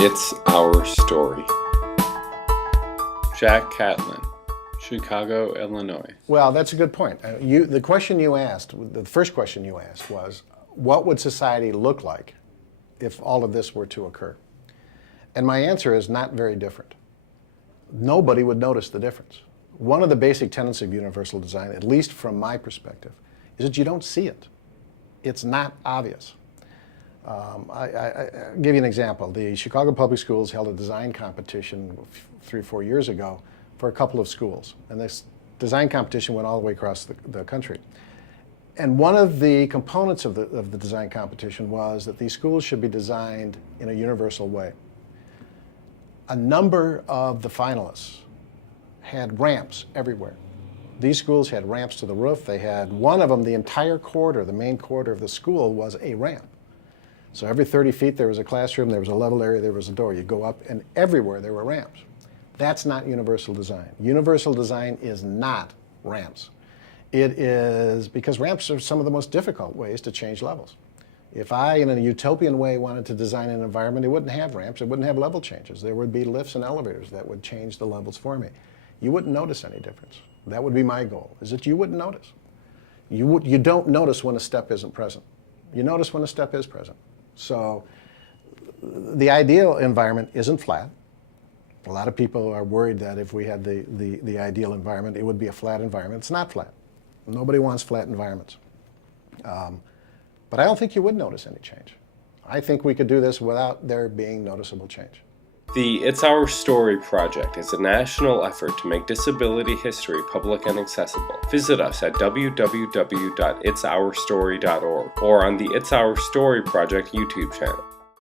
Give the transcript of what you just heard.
It's Our Story. Jack Catlin, Chicago, Illinois. Well, that's a good point. The question you asked, the first question you asked was, what would society look like if all of this were to occur? And my answer is not very different. Nobody would notice the difference. One of the basic tenets of universal design, at least from my perspective, is that you don't see it. It's not obvious. I'll give you an example. The Chicago Public Schools held a design competition 3 or 4 years ago for a couple of schools. And this design competition went all the way across the country. And one of the components of the design competition was that these schools should be designed in a universal way. A number of the finalists had ramps everywhere. These schools had ramps to the roof. They had one of them, the entire corridor, the main corridor of the school was a ramp. So every 30 feet there was a classroom, there was a level area, there was a door. You go up and everywhere there were ramps. That's not universal design. Universal design is not ramps. It is because ramps are some of the most difficult ways to change levels. If I, in a utopian way, wanted to design an environment, it wouldn't have ramps, it wouldn't have level changes. There would be lifts and elevators that would change the levels for me. You wouldn't notice any difference. That would be my goal, is that you wouldn't notice. You don't notice when a step isn't present. You notice when a step is present. So the ideal environment isn't flat. A lot of people are worried that if we had the ideal environment, it would be a flat environment. It's not flat. Nobody wants flat environments. But I don't think you would notice any change. I think we could do this without there being noticeable change. The It's Our Story project is a national effort to make disability history public and accessible. Visit us at www.itsourstory.org or on the It's Our Story project YouTube channel.